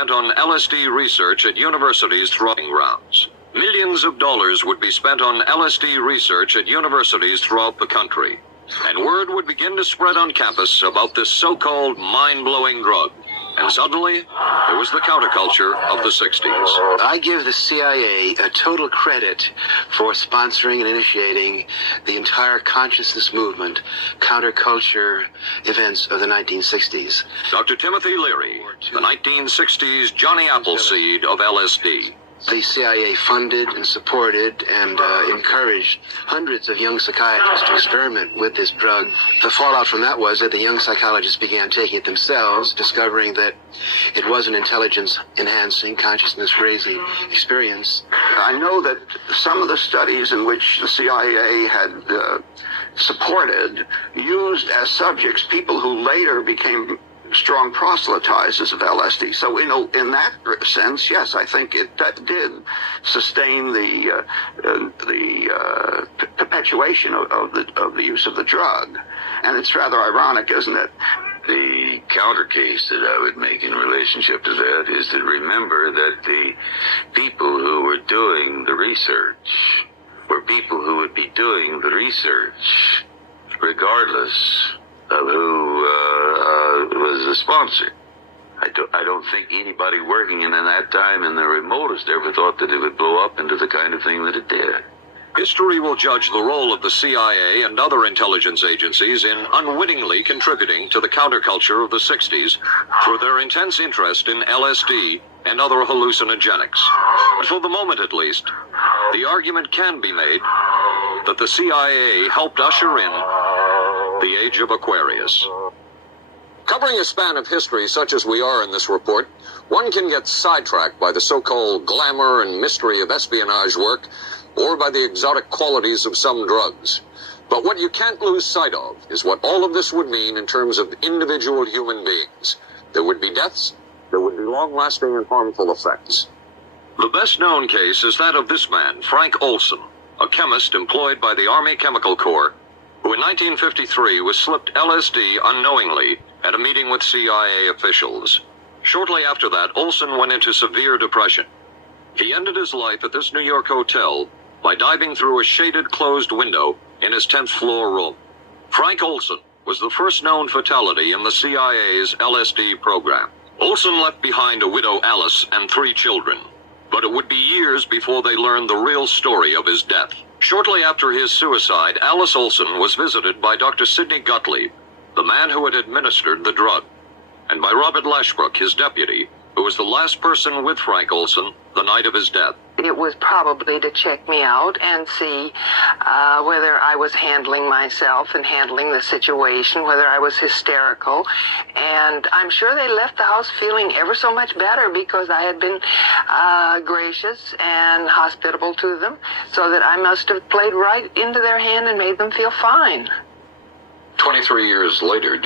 spent on LSD research at universities throughout grounds. Millions of dollars would be spent on LSD research at universities throughout the country. And word would begin to spread on campus about this so-called mind-blowing drug. And suddenly, there was the counterculture of the 60s. I give the CIA a total credit for sponsoring and initiating the entire consciousness movement, counterculture events of the 1960s. Dr. Timothy Leary, the 1960s Johnny Appleseed of LSD. The CIA funded and supported and encouraged hundreds of young psychiatrists to experiment with this drug. The fallout from that was that the young psychologists began taking it themselves, discovering that it was an intelligence-enhancing, consciousness-raising experience. I know that some of the studies in which the CIA had supported used as subjects people who later became strong proselytizers of LSD. So, in that sense, yes, I think that did sustain the perpetuation of the use of the drug. And it's rather ironic, isn't it? The counter case that I would make in relationship to that is to remember that the people who were doing the research were people who would be doing the research regardless of who was the sponsor. I don't think anybody working in that time in the remotest ever thought that it would blow up into the kind of thing that it did. History will judge the role of the CIA and other intelligence agencies in unwittingly contributing to the counterculture of the 60s through their intense interest in LSD and other hallucinogenics. But for the moment at least, the argument can be made that the CIA helped usher in the age of Aquarius. Covering a span of history such as we are in this report, one can get sidetracked by the so-called glamour and mystery of espionage work, or by the exotic qualities of some drugs. But what you can't lose sight of is what all of this would mean in terms of individual human beings. There would be deaths, there would be long-lasting and harmful effects. The best-known case is that of this man, Frank Olson, a chemist employed by the Army Chemical Corps, who in 1953 was slipped LSD unknowingly at a meeting with CIA officials. Shortly after that, Olson went into severe depression. He ended his life at this New York hotel by diving through a shaded closed window in his 10th floor room. Frank Olson was the first known fatality in the CIA's LSD program. Olson left behind a widow Alice and 3 children, but it would be years before they learned the real story of his death. Shortly after his suicide, Alice Olson was visited by Dr. Sidney Gottlieb, the man who had administered the drug, and by Robert Lashbrook, his deputy, who was the last person with Frank Olson the night of his death. It was probably to check me out and see whether I was handling myself and handling the situation, whether I was hysterical. And I'm sure they left the house feeling ever so much better because I had been gracious and hospitable to them, so that I must have played right into their hand and made them feel fine. 23 years later,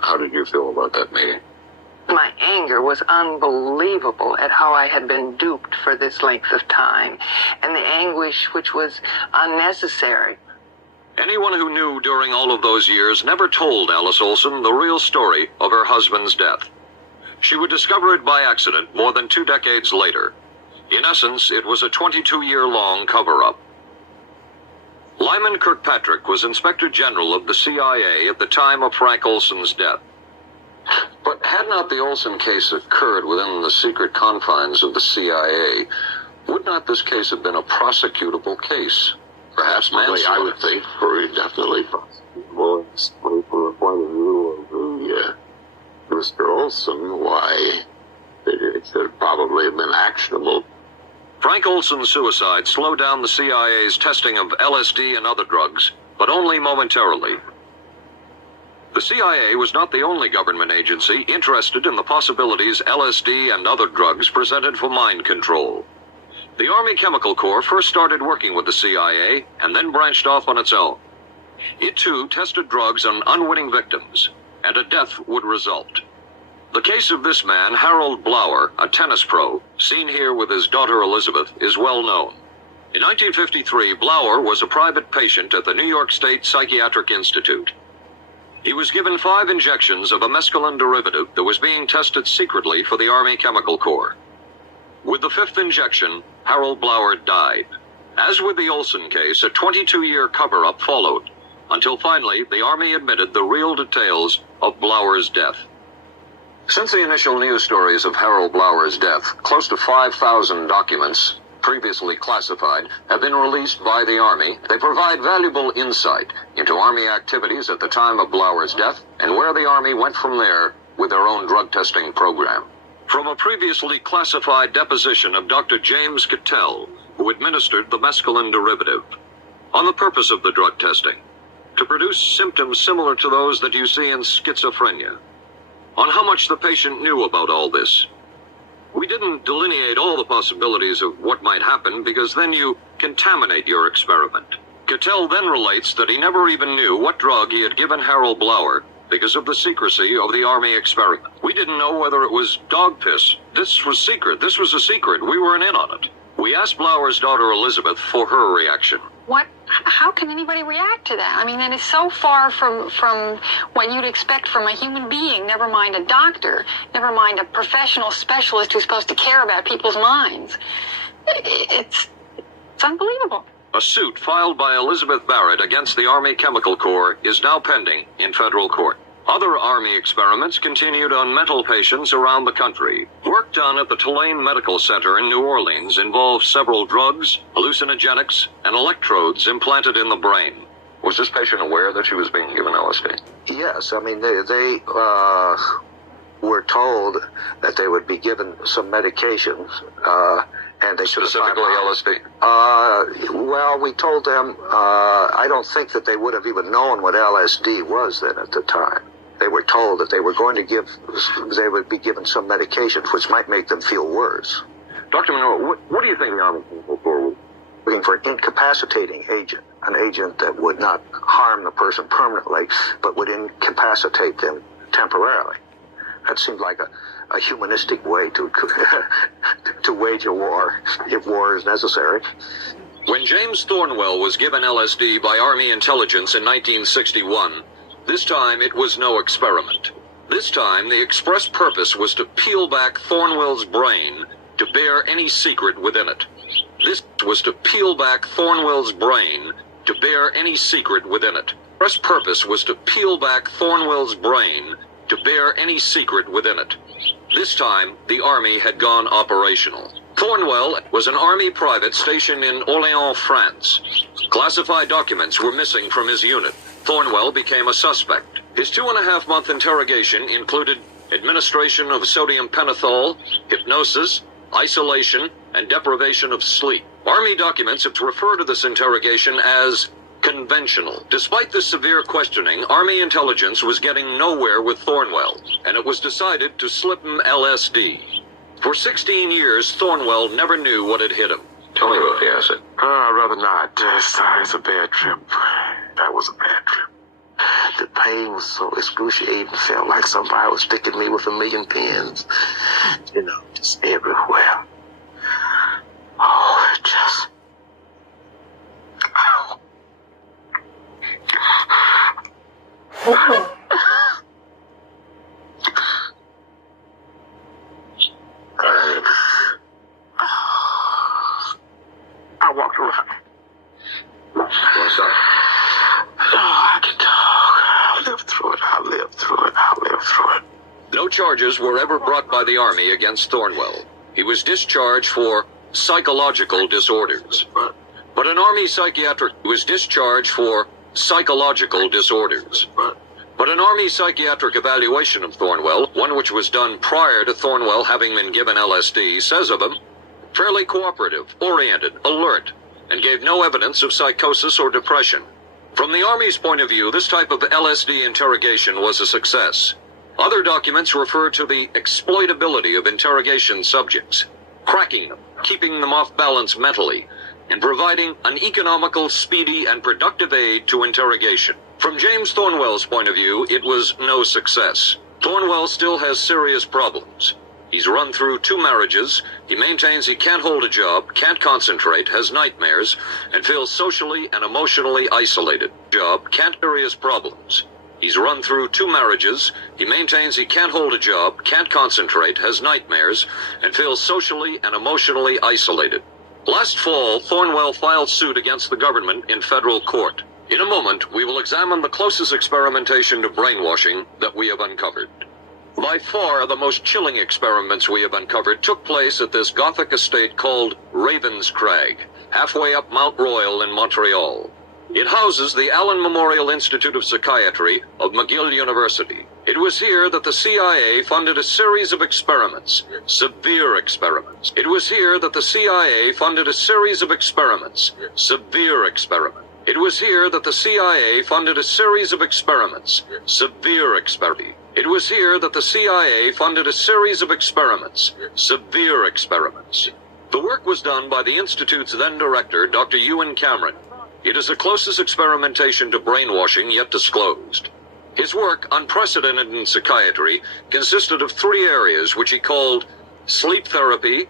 how did you feel about that meeting? My anger was unbelievable at how I had been duped for this length of time, and the anguish which was unnecessary. Anyone who knew during all of those years never told Alice Olson the real story of her husband's death. She would discover it by accident more than 2 decades later. In essence, it was a 22-year-long cover-up. Lyman Kirkpatrick was Inspector General of the CIA at the time of Frank Olson's death. But had not the Olson case occurred within the secret confines of the CIA, would not this case have been a prosecutable case? Perhaps manslaughter? I would think definitely prosecutable. From the point of view of Mr. Olson, why, it should probably have been actionable. Frank Olson's suicide slowed down the CIA's testing of LSD and other drugs, but only momentarily. The CIA was not the only government agency interested in the possibilities LSD and other drugs presented for mind control. The Army Chemical Corps first started working with the CIA and then branched off on its own. It too tested drugs on unwitting victims, and a death would result. The case of this man, Harold Blower, a tennis pro, seen here with his daughter Elizabeth, is well known. In 1953, Blower was a private patient at the New York State Psychiatric Institute. He was given 5 injections of a mescaline derivative that was being tested secretly for the Army Chemical Corps. With the 5th injection, Harold Blower died. As with the Olson case, a 22-year cover-up followed, until finally the Army admitted the real details of Blower's death. Since the initial news stories of Harold Blower's death, close to 5,000 documents, previously classified, have been released by the Army. They provide valuable insight into Army activities at the time of Blower's death and where the Army went from there with their own drug testing program. From a previously classified deposition of Dr. James Cattell, who administered the mescaline derivative, on the purpose of the drug testing, to produce symptoms similar to those that you see in schizophrenia. On how much the patient knew about all this. We didn't delineate all the possibilities of what might happen because then you contaminate your experiment. Cattell then relates that he never even knew what drug he had given Harold Blower because of the secrecy of the Army experiment. We didn't know whether it was dog piss. This was secret. This was a secret. We weren't in on it. We asked Blower's daughter Elizabeth for her reaction. How can anybody react to that? I mean, that is so far from what you'd expect from a human being, never mind a doctor, never mind a professional specialist who's supposed to care about people's minds. It's unbelievable. A suit filed by Elizabeth Barrett against the Army Chemical Corps is now pending in federal court. Other Army experiments continued on mental patients around the country. Work done at the Tulane Medical Center in New Orleans involved several drugs, hallucinogenics, and electrodes implanted in the brain. Was this patient aware that she was being given LSD? Yes, I mean, they were told that they would be given some medications, and they should have Specifically LSD? Well, we told them, I don't think that they would have even known what LSD was then at the time. They were told that they would be given some medications which might make them feel worse. Dr. Monroe, what do you think the Army Chemical Corps was looking for? An incapacitating agent, an agent that would not harm the person permanently, but would incapacitate them temporarily. That seemed like a humanistic way to wage a war, if war is necessary. When James Thornwell was given LSD by Army intelligence in 1961, this time it was no experiment. This time the express purpose was to peel back Thornwell's brain to bear any secret within it. This was to peel back Thornwell's brain to bear any secret within it. The express purpose was to peel back Thornwell's brain to bear any secret within it. This time, the Army had gone operational. Thornwell was an Army private stationed in Orléans, France. Classified documents were missing from his unit. Thornwell became a suspect. His 2.5-month interrogation included administration of sodium pentothal, hypnosis, isolation, and deprivation of sleep. Army documents refer to this interrogation as conventional. Despite this severe questioning, Army intelligence was getting nowhere with Thornwell, and it was decided to slip him LSD. For 16 years, Thornwell never knew what had hit him. Tell me about the acid. I'd rather not. It's a bad trip. That was a bad trip. The pain was so excruciating. Felt like somebody was sticking me with 1,000,000 pins. Just everywhere. Oh, it just... Ow. I walked around. What's up? I can talk. I lived through it. No charges were ever brought by the Army against Thornwell. He was discharged for psychological disorders. But an Army psychiatric was discharged for psychological disorders. But an Army psychiatric evaluation of Thornwell, one which was done prior to Thornwell having been given LSD, says of him, fairly cooperative, oriented, alert, and gave no evidence of psychosis or depression. From the Army's point of view, this type of LSD interrogation was a success. Other documents refer to the exploitability of interrogation subjects, cracking them, keeping them off balance mentally, and providing an economical, speedy, and productive aid to interrogation. From James Thornwell's point of view, it was no success. Thornwell still has serious problems. He's run through 2 marriages, he maintains he can't hold a job, can't concentrate, has nightmares, and feels socially and emotionally isolated. Serious problems. He's run through 2 marriages. He maintains he can't hold a job, can't concentrate, has nightmares, and feels socially and emotionally isolated. Last fall, Thornwell filed suit against the government in federal court. In a moment, we will examine the closest experimentation to brainwashing that we have uncovered. By far, the most chilling experiments we have uncovered took place at this Gothic estate called Ravens Crag, halfway up Mount Royal in Montreal. It houses the Allen Memorial Institute of Psychiatry of McGill University. It was here that the CIA funded a series of experiments, severe experiments. It was here that the CIA funded a series of experiments, severe experiments. It was here that the CIA funded a series of experiments, severe experiments. It was here that the CIA funded a series of experiments, severe experiments. The work was done by the Institute's then director, Dr. Ewan Cameron. It is the closest experimentation to brainwashing yet disclosed. His work, unprecedented in psychiatry, consisted of 3 areas which he called sleep therapy,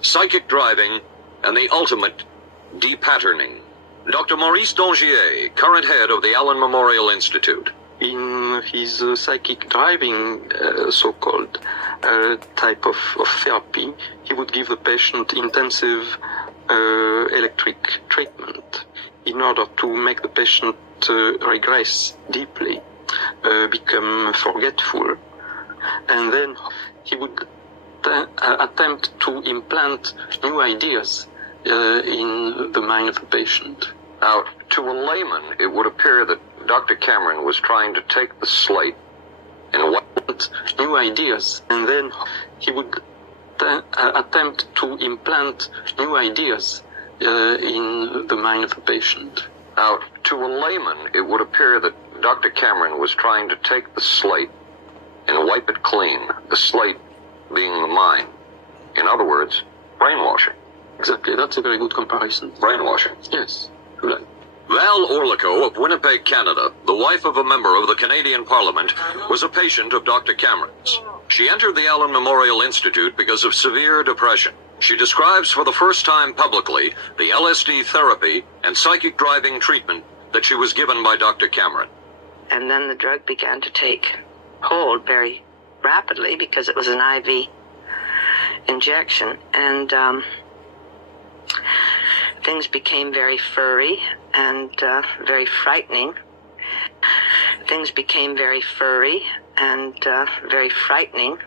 psychic driving, and the ultimate depatterning. Dr. Maurice Dongier, current head of the Allen Memorial Institute. In his psychic driving, so-called type of therapy, he would give the patient intensive electric treatment in order to make the patient regress deeply, become forgetful. And then he would attempt to implant new ideas in the mind of the patient. Now, to a layman, it would appear that Dr. Cameron was trying to take the slate and what new ideas, and then he would attempt to implant new ideas in the mind of the patient. Now, to a layman, it would appear that Dr. Cameron was trying to take the slate and wipe it clean, the slate being the mind. In other words, brainwashing. Exactly, that's a very good comparison. Brainwashing. Yes. Right. Val Orlico of Winnipeg, Canada, the wife of a member of the Canadian Parliament, was a patient of Dr. Cameron's. She entered the Allen Memorial Institute because of severe depression. She describes for the first time publicly the LSD therapy and psychic driving treatment that she was given by Dr. Cameron. And then the drug began to take hold very rapidly because it was an IV injection. And things became very furry and very frightening. Things became very furry and very frightening.